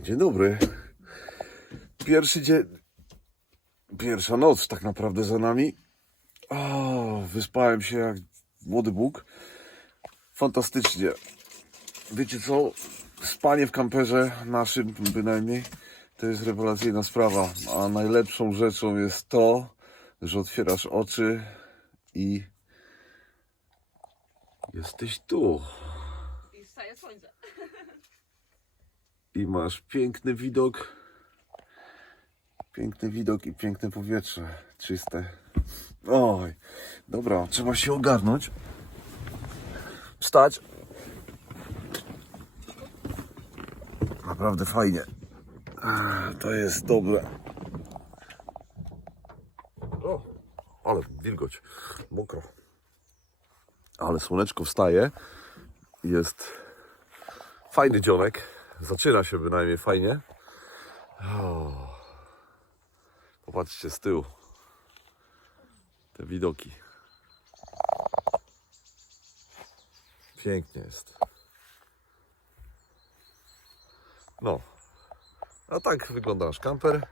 dzień dobry. Pierwszy dzień. Pierwsza noc tak naprawdę za nami. O, wyspałem się jak młody Bóg. Fantastycznie. Wiecie co? Spanie w kamperze, naszym bynajmniej, to jest rewelacyjna sprawa. A najlepszą rzeczą jest to, że otwierasz oczy i jesteś tu. I wstaje słońce. I masz piękny widok. Piękny widok i piękne powietrze. Czyste. Oj, dobra, trzeba się ogarnąć. Wstać. Naprawdę fajnie. To jest dobre. O, ale wilgoć. Mokro. Ale słoneczko wstaje. Jest fajny dzionek. Zaczyna się bynajmniej fajnie. Popatrzcie z tyłu. Te widoki. Pięknie jest. No. A tak wygląda nasz kamper.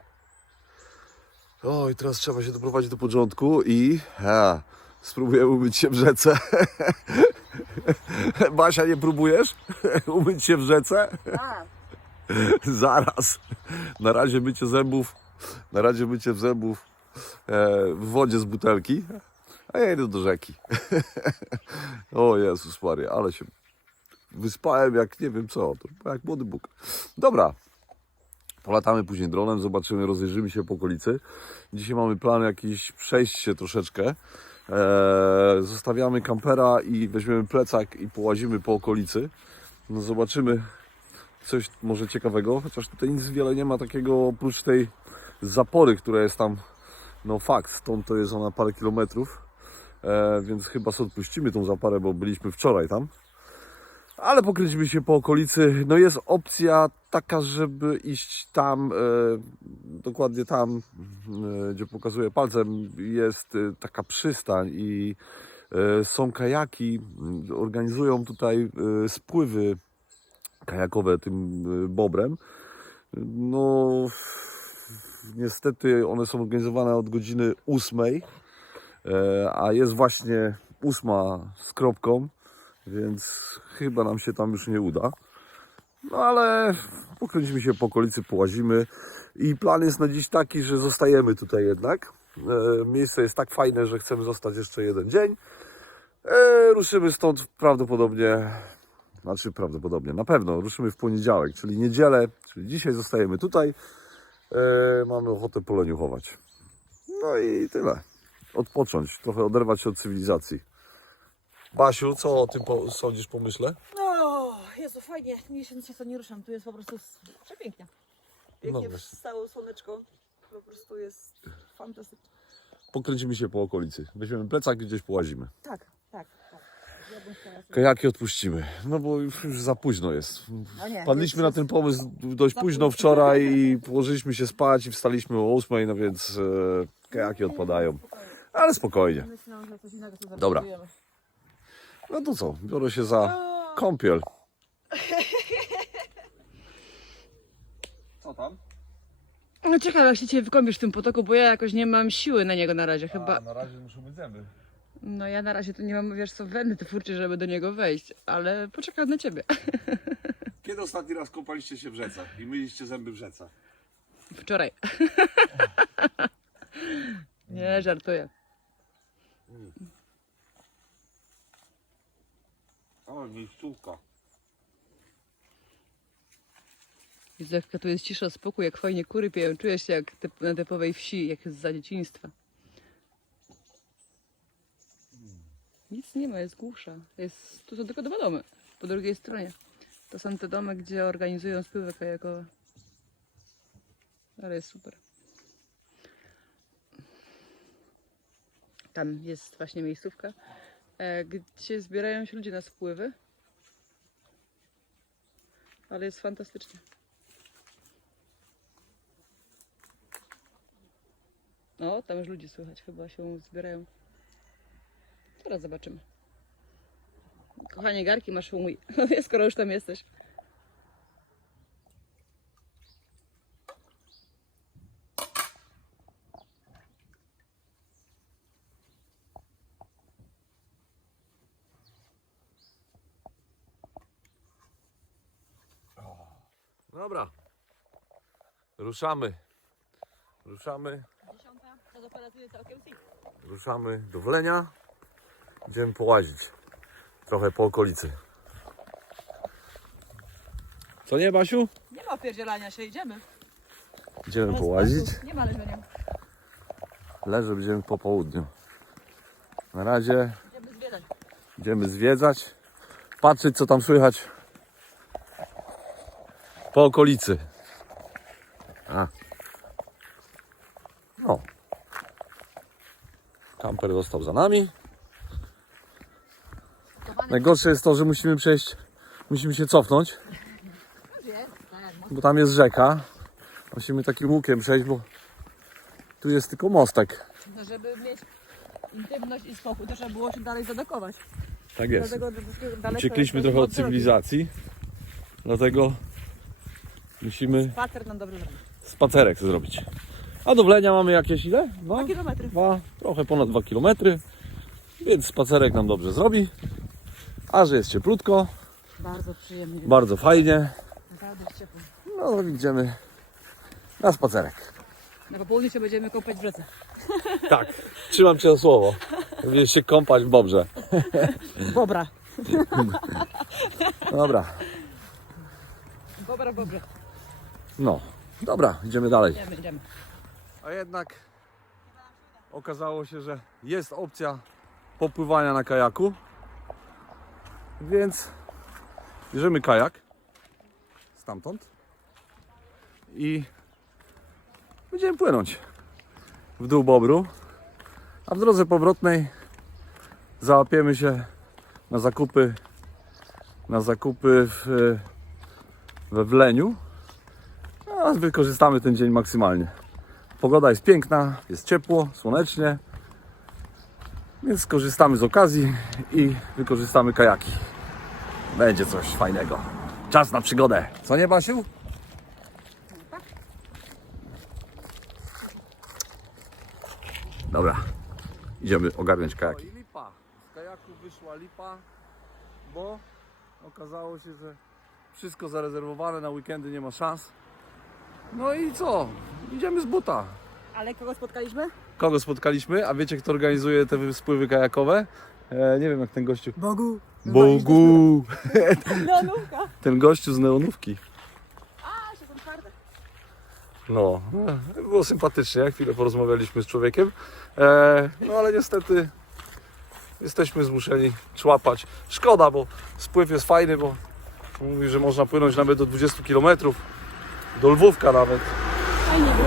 O, i teraz trzeba się doprowadzić do porządku i a, spróbujemy umyć się w rzece. Basia, nie próbujesz umyć się w rzece? A, Zaraz. Na razie mycie zębów. Na razie mycie zębów e, w wodzie z butelki. A ja idę do rzeki. o Jezus Maria, ale się wyspałem jak nie wiem co. To jak młody Bóg. Dobra. Polatamy później dronem, zobaczymy, rozejrzymy się po okolicy. Dzisiaj mamy plan jakiś przejść się troszeczkę. E, zostawiamy kampera i weźmiemy plecak i połazimy po okolicy. No zobaczymy, coś może ciekawego, chociaż tutaj nic wiele nie ma takiego oprócz tej zapory, która jest tam, no fakt, stąd to jest ona parę kilometrów, e, więc chyba odpuścimy tą zaparę, bo byliśmy wczoraj tam. Ale pokręcimy się po okolicy. No jest opcja taka, żeby iść tam, e, dokładnie tam, e, gdzie pokazuję palcem, jest e, taka przystań i e, są kajaki, organizują tutaj e, spływy kajakowe tym y, bobrem. No, niestety one są organizowane od godziny 8, e, a jest właśnie ósma z kropką, więc chyba nam się tam już nie uda. No ale pokręcimy się po okolicy, połazimy i plan jest na dziś taki, że zostajemy tutaj jednak. E, Miejsce jest tak fajne, że chcemy zostać jeszcze jeden dzień. E, Ruszymy stąd prawdopodobnie znaczy prawdopodobnie, na pewno ruszymy w poniedziałek, czyli niedzielę, czyli dzisiaj zostajemy tutaj. E, mamy ochotę poleniuchować. No i tyle. Odpocząć, trochę oderwać się od cywilizacji. Basiu, co o tym po, sądzisz, pomyślę? no, Jezu, fajnie. Miesiąc się to nie ruszam. Tu jest po prostu przepięknie. Pięknie No. wstało słoneczko. Po prostu jest fantastycznie. Pokręcimy się po okolicy. Weźmiemy plecak i gdzieś połazimy. Tak, tak, tak. Ja bym chciała sobie- Kajaki odpuścimy. No bo już, już za późno jest. No nie, Padliśmy na ten pomysł dość Za późno późno. wczoraj i położyliśmy się spać i wstaliśmy o 8, no więc e, kajaki odpadają. Ale spokojnie. Myślałam, że coś innego sobie Dobra. No to co, biorę się za kąpiel. Co tam? No czekaj, jak się cię wykąpisz w tym potoku, bo ja jakoś nie mam siły na niego na razie chyba. na razie muszą być zęby. No ja na razie to nie mam, wiesz co, weny twórcze, żeby do niego wejść, ale poczekam na ciebie. Kiedy ostatni raz kąpaliście się w rzece i myliście zęby w rzece? Wczoraj. nie, żartuję. O, miejscówka. Widzę, jaka tu jest cisza, spokój, jak fajnie kury pieją. Czuję się jak typ, na typowej wsi, jak za dzieciństwa. Nic nie ma, jest głusza. Jest, tu są tylko dwa domy, po drugiej stronie. To są te domy, gdzie organizują spływy kajakowe. Ale jest super. Tam jest właśnie miejscówka, gdzie zbierają się ludzie na spływy. Ale jest fantastycznie. O, tam już ludzi słychać, chyba się zbierają. Zaraz zobaczymy. Kochanie, garki masz umój, skoro już tam jesteś. Dobra. Ruszamy. Ruszamy. Dziesiąta, całkiem sik. Ruszamy do Wlenia. Idziemy połazić. Trochę po okolicy. Co nie, Basiu? Nie ma opierdzielania się, idziemy. Idziemy Ale połazić. sposób, Nie ma leżenia. Leży będziemy po południu. Na razie Idziemy zwiedzać. idziemy zwiedzać. Patrzeć co tam słychać. Po okolicy. A. No. Kamper został za nami. Najgorsze jest to, że musimy przejść, musimy się cofnąć, bo tam jest rzeka. Musimy takim łukiem przejść, bo tu jest tylko mostek. No, żeby mieć intymność i spokój, to trzeba było się dalej zadokować. Tak jest. Dlatego Uciekliśmy trochę od cywilizacji, dlatego musimy Spacer nam dobrze zrobi. spacerek zrobić. A do Wlenia mamy jakieś ile? Dwa? Dwa kilometry. Dwa, trochę ponad 2 km, więc spacerek nam dobrze zrobi. A że jest cieplutko, Bardzo przyjemnie. bardzo fajnie, Naprawdę jest ciepło. no to idziemy na spacerek. Na popołudnie się będziemy kąpać w rzece. Tak, trzymam Cię za słowo. Będziesz się kąpać w Bobrze. Bobra. Dobra, Bobra, bobra. No, dobra, idziemy dalej. Idziemy, idziemy. A jednak okazało się, że jest opcja popływania na kajaku. Więc bierzemy kajak stamtąd i będziemy płynąć w dół Bobru. A w drodze powrotnej załapiemy się na zakupy na zakupy w, we Wleniu. A wykorzystamy ten dzień maksymalnie. Pogoda jest piękna, jest ciepło, słonecznie, więc skorzystamy z okazji i wykorzystamy kajaki. Będzie coś fajnego. Czas na przygodę. Co nie, Basiu? Dobra, idziemy ogarnąć kajaki. Lipa. Z kajaku wyszła lipa, bo okazało się, że wszystko zarezerwowane na weekendy, nie ma szans. No i co? Idziemy z buta. Ale kogo spotkaliśmy? Kogo spotkaliśmy? A wiecie, kto organizuje te spływy kajakowe? E, nie wiem, jak ten gościu. Bogu. Bogu! Leonówka. Ten gościu z neonówki. A, się są twarde. No, e, było sympatycznie. Chwilę porozmawialiśmy z człowiekiem. E, no ale niestety jesteśmy zmuszeni człapać. Szkoda, bo spływ jest fajny, bo mówi, że można płynąć nawet do 20 km. Do Lwówka nawet.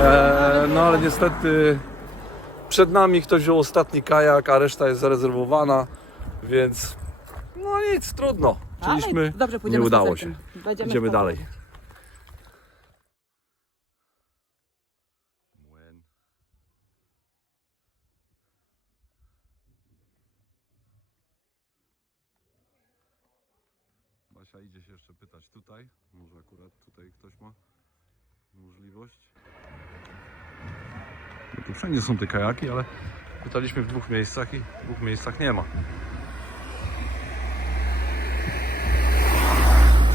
E, no ale niestety przed nami ktoś wziął ostatni kajak, a reszta jest zarezerwowana, więc no nic, trudno. Ale dobrze, pójdziemy nie udało się. Będziemy Idziemy dalej. Basia idzie się jeszcze pytać tutaj. Może akurat tutaj ktoś ma możliwość. No tu wszędzie są te kajaki, ale pytaliśmy w dwóch miejscach i w dwóch miejscach nie ma.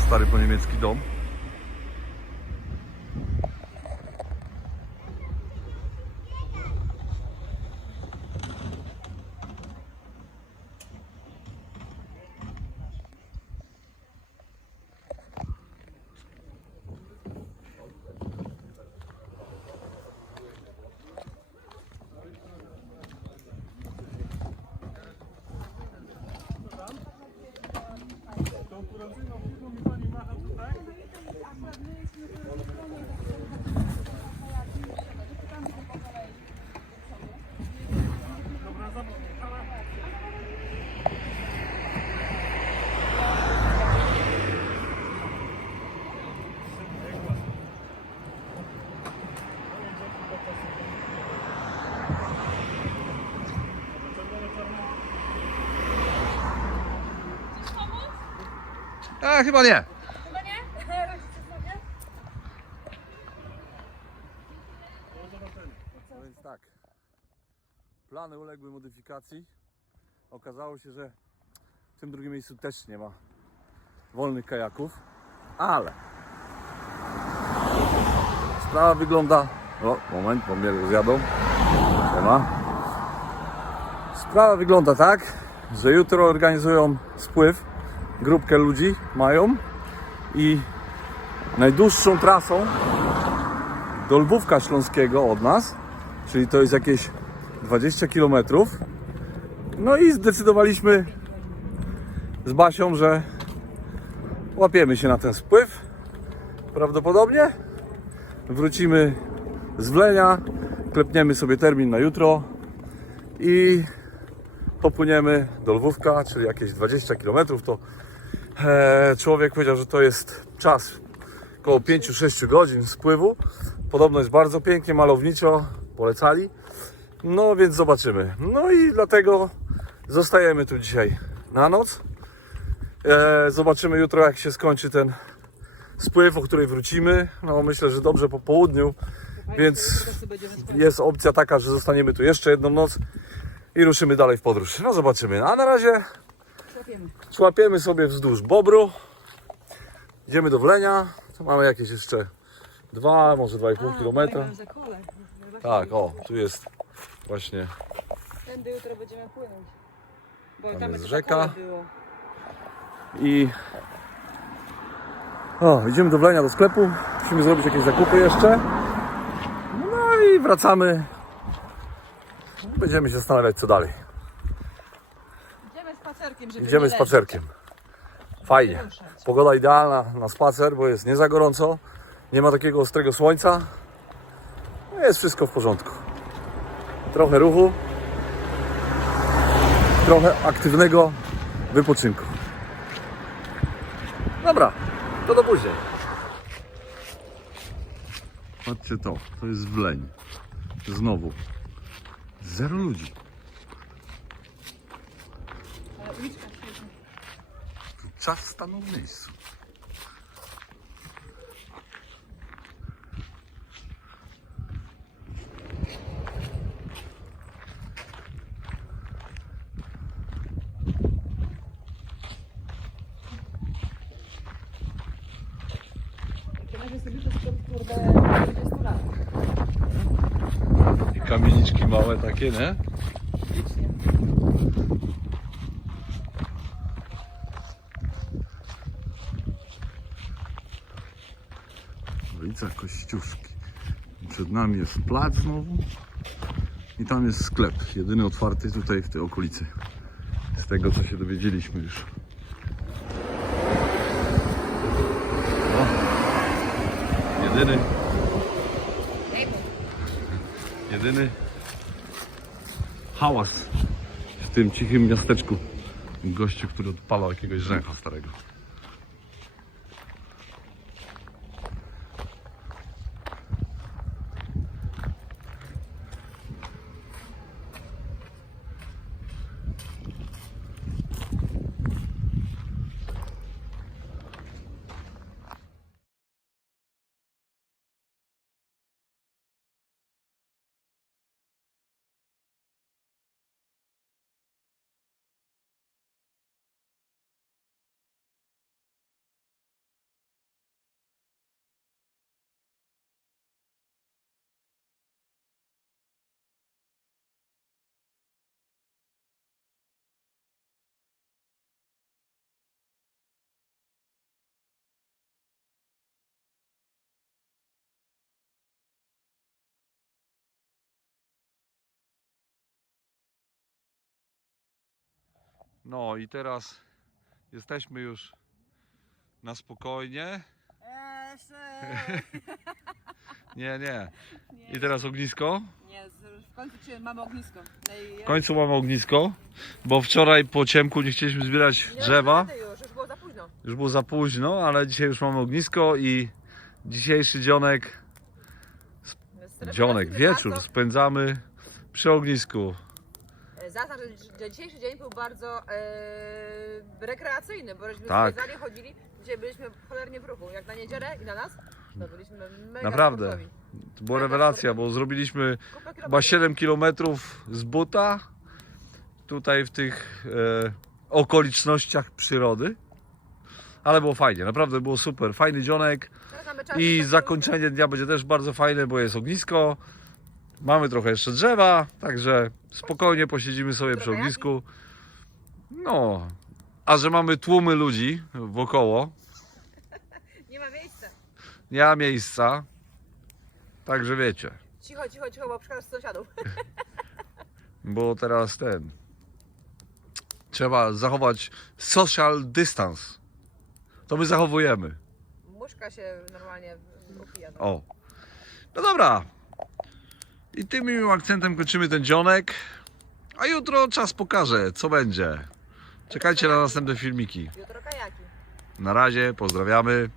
Stary po niemiecki dom. 我们这个品种的，你买还不来？A chyba nie. No więc tak. Plany uległy modyfikacji. Okazało się, że w tym drugim miejscu też nie ma wolnych kajaków, ale sprawa wygląda... O, moment, bo mnie zjadą. Siema. Sprawa wygląda tak, że jutro organizują spływ. Grupkę ludzi mają i najdłuższą trasą do Lwówka Śląskiego od nas, czyli to jest jakieś 20 km. No i zdecydowaliśmy z Basią, że łapiemy się na ten spływ. Prawdopodobnie wrócimy z Wlenia, klepniemy sobie termin na jutro i popłyniemy do Lwówka, czyli jakieś 20 km. To człowiek powiedział, że to jest czas około 5-6 godzin spływu. Podobno jest bardzo pięknie, malowniczo, polecali. No więc zobaczymy. No i dlatego zostajemy tu dzisiaj na noc. E, zobaczymy jutro jak się skończy ten spływ, o której wrócimy. No myślę, że dobrze po południu, więc jest opcja taka, że zostaniemy tu jeszcze jedną noc i ruszymy dalej w podróż. No zobaczymy. A na razie Łapiemy. Szłapiemy sobie wzdłuż Bobru. Idziemy do Wlenia. To mamy jakieś jeszcze 2, może 2,5 km. Tak, o, tu jest właśnie Tędy jutro będziemy płynąć. Bo Tam tam, jest rzeka. rzeka. Było. i o, idziemy do Wlenia do sklepu. Musimy zrobić jakieś zakupy jeszcze. No i wracamy. Będziemy się zastanawiać co dalej. Idziemy spacerkiem, żeby Idziemy nie spacerkiem. Fajnie. Pogoda idealna na spacer, bo jest nie za gorąco. Nie ma takiego ostrego słońca. Jest wszystko w porządku. Trochę ruchu. Trochę aktywnego wypoczynku. Dobra, to do później. Patrzcie to, to jest wleń. Znowu. Zero ludzi. Kurde 20 lat. I kamieniczki małe takie, nie? Ulica Kościuszki. Przed nami jest plac znowu. I tam jest sklep. Jedyny otwarty tutaj w tej okolicy. Z tego co się dowiedzieliśmy już. O, jedyny. Jedyny hałas w tym cichym miasteczku. Gościu, który odpalał jakiegoś rzęcha starego. No i teraz jesteśmy już na spokojnie. Nie, nie. I teraz ognisko. Nie, w końcu mamy ognisko. No W końcu mamy ognisko, bo wczoraj po ciemku nie chcieliśmy zbierać drzewa. Już, już było za późno. Już było za późno, ale dzisiaj już mamy ognisko i dzisiejszy dzionek, dzionek, wieczór spędzamy przy ognisku. Zaznacz, że, że dzisiejszy dzień był bardzo e, rekreacyjny, bo żeśmy Tak. zwiedzali, chodzili, dzisiaj byliśmy cholernie w ruchu. Jak na niedzielę i na nas, to byliśmy mega Naprawdę. sportowi. To była rewelacja, bo zrobiliśmy chyba kilometrów. 7 km z buta tutaj w tych e, okolicznościach przyrody. ale było fajnie, naprawdę było super, fajny dzionek i zakończenie dnia będzie też bardzo fajne, bo jest ognisko, mamy trochę jeszcze drzewa, także spokojnie posiedzimy sobie przy ognisku. No, a że mamy tłumy ludzi wokoło, Nie ma miejsca. nie ma miejsca, także wiecie, Cicho, cicho, cicho, bo przeszkadzasz sąsiadów. bo teraz ten, trzeba zachować social distance, to my zachowujemy. Muszka się normalnie upija. No. O. No dobra. I tym miłym akcentem kończymy ten dzionek. A jutro czas pokaże, co będzie. Czekajcie na następne filmiki. Jutro kajaki. Na razie, pozdrawiamy.